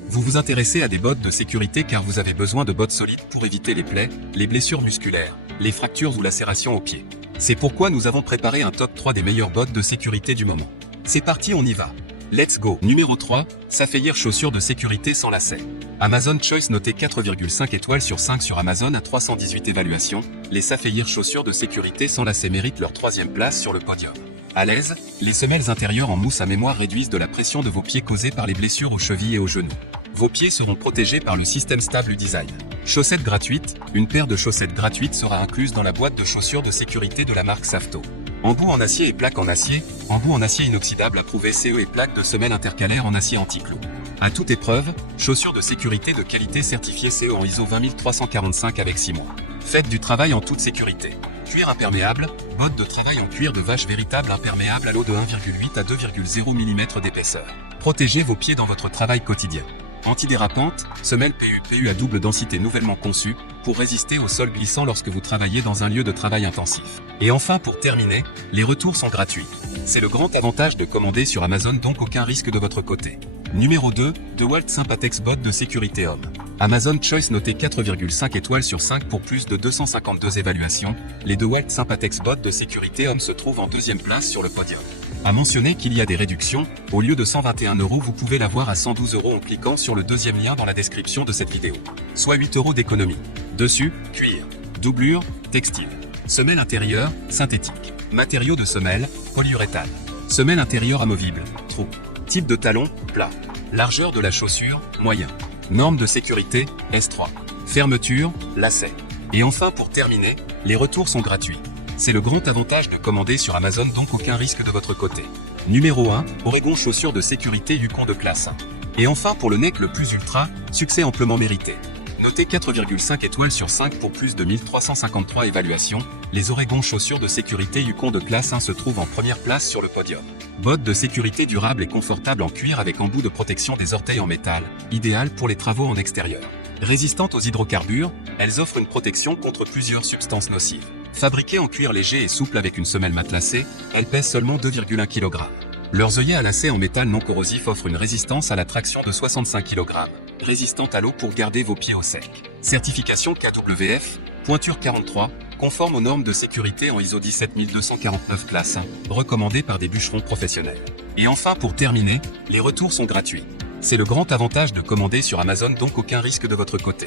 Vous vous intéressez à des bottes de sécurité car vous avez besoin de bottes solides pour éviter les plaies, les blessures musculaires, les fractures ou lacérations aux pieds. C'est pourquoi nous avons préparé un top 3 des meilleures bottes de sécurité du moment. C'est parti, on y va. Let's go. Numéro 3, Sapphire chaussures de sécurité sans lacets. Amazon Choice noté 4,5 étoiles sur 5 sur Amazon à 318 évaluations, les Sapphire chaussures de sécurité sans lacets méritent leur 3e place sur le podium. À l'aise, les semelles intérieures en mousse à mémoire réduisent de la pression de vos pieds causée par les blessures aux chevilles et aux genoux. Vos pieds seront protégés par le système stable design. Chaussettes gratuites, une paire de chaussettes gratuites sera incluse dans la boîte de chaussures de sécurité de la marque Safto. Embout en acier et plaques en acier, embout en acier inoxydable approuvé CE et plaques de semelles intercalaires en acier anti-clou. À toute épreuve, chaussures de sécurité de qualité certifiées CE en ISO 20345 avec 6 mois. Faites du travail en toute sécurité. Cuir imperméable, bottes de travail en cuir de vache véritable imperméable à l'eau de 1,8 à 2,0 mm d'épaisseur. Protégez vos pieds dans votre travail quotidien. Antidérapante, semelle PU à double densité nouvellement conçue, pour résister au sol glissant lorsque vous travaillez dans un lieu de travail intensif. Et enfin pour terminer, les retours sont gratuits. C'est le grand avantage de commander sur Amazon, donc aucun risque de votre côté. Numéro 2, DeWalt Sympatex bottes de sécurité homme. Amazon Choice noté 4,5 étoiles sur 5 pour plus de 252 évaluations, les DeWalt Sympatex bottes de sécurité homme se trouvent en 2e place sur le podium. À mentionner qu'il y a des réductions, au lieu de 121 € vous pouvez l'avoir à 112 € en cliquant sur le 2e lien dans la description de cette vidéo. Soit 8 € d'économie. Dessus, cuir, doublure, textile. Semelle intérieure, synthétique. Matériaux de semelle, polyuréthane. Semelle intérieure amovible, trou. Type de talon, plat. Largeur de la chaussure, moyen. Norme de sécurité, S3. Fermeture, lacet. Et enfin pour terminer, les retours sont gratuits. C'est le grand avantage de commander sur Amazon, donc aucun risque de votre côté. Numéro 1, Oregon chaussures de sécurité Yukon de classe 1. Et enfin pour le neck le plus ultra, succès amplement mérité. Noté 4,5 étoiles sur 5 pour plus de 1353 évaluations, les Oregon chaussures de sécurité Yukon de classe 1 se trouvent en première place sur le podium. Bottes de sécurité durables et confortables en cuir avec embout de protection des orteils en métal, idéales pour les travaux en extérieur. Résistantes aux hydrocarbures, elles offrent une protection contre plusieurs substances nocives. Fabriquées en cuir léger et souple avec une semelle matelassée, elles pèsent seulement 2,1 kg. Leurs œillets à lacets en métal non corrosif offrent une résistance à la traction de 65 kg, résistante à l'eau pour garder vos pieds au sec. Certification KWF, pointure 43, conforme aux normes de sécurité en ISO 17249 classe 1, recommandée par des bûcherons professionnels. Et enfin pour terminer, les retours sont gratuits. C'est le grand avantage de commander sur Amazon, donc aucun risque de votre côté.